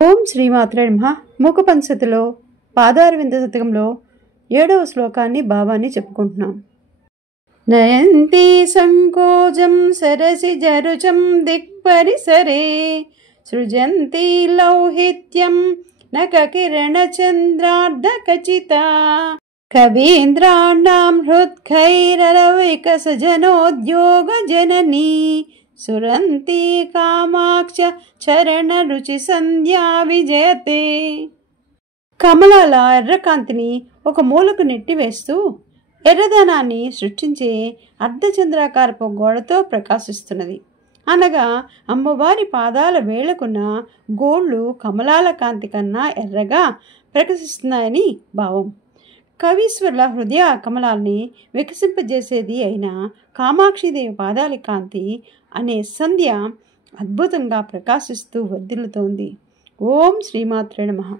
ఓం శ్రీమాత్రే నమః. మూకపంచతిలో పాదారవింద శతకంలో 7వ శ్లోకాన్ని బాబాని చెప్పుకుంటున్నాం. నయంతి సంకోజం సరసి జరుచం దిక్పరిసరే సృజంతి లౌహిత్యం నకిరణ చంద్రార్ధకచిత కవీంద్రాణాం హృత్కైరవికసజనోద్యోగ జననీ సురంతి కామాక్ష చరణ రుచి సంధ్యా విజయతే. కమలాల ఎర్రకాంతిని ఒక మూలకు నెట్టివేస్తూ ఎర్రదనాన్ని సృష్టించే అర్ధచంద్రాకారపు గోడతో ప్రకాశిస్తున్నది. అనగా అమ్మవారి పాదాల వేళ్లకున్న గోళ్లు కమలాల కాంతి కన్నా ఎర్రగా ప్రకాశిస్తున్నాయని భావం. కవీశ్వరుల హృదయ కమలాల్ని వికసింపజేసేది అయిన కామాక్షిదేవి పాదాలి కాంతి అనే సంధ్య అద్భుతంగా ప్రకాశిస్తూ వర్ధిల్లుతోంది. ఓం శ్రీమాత్రే నమః.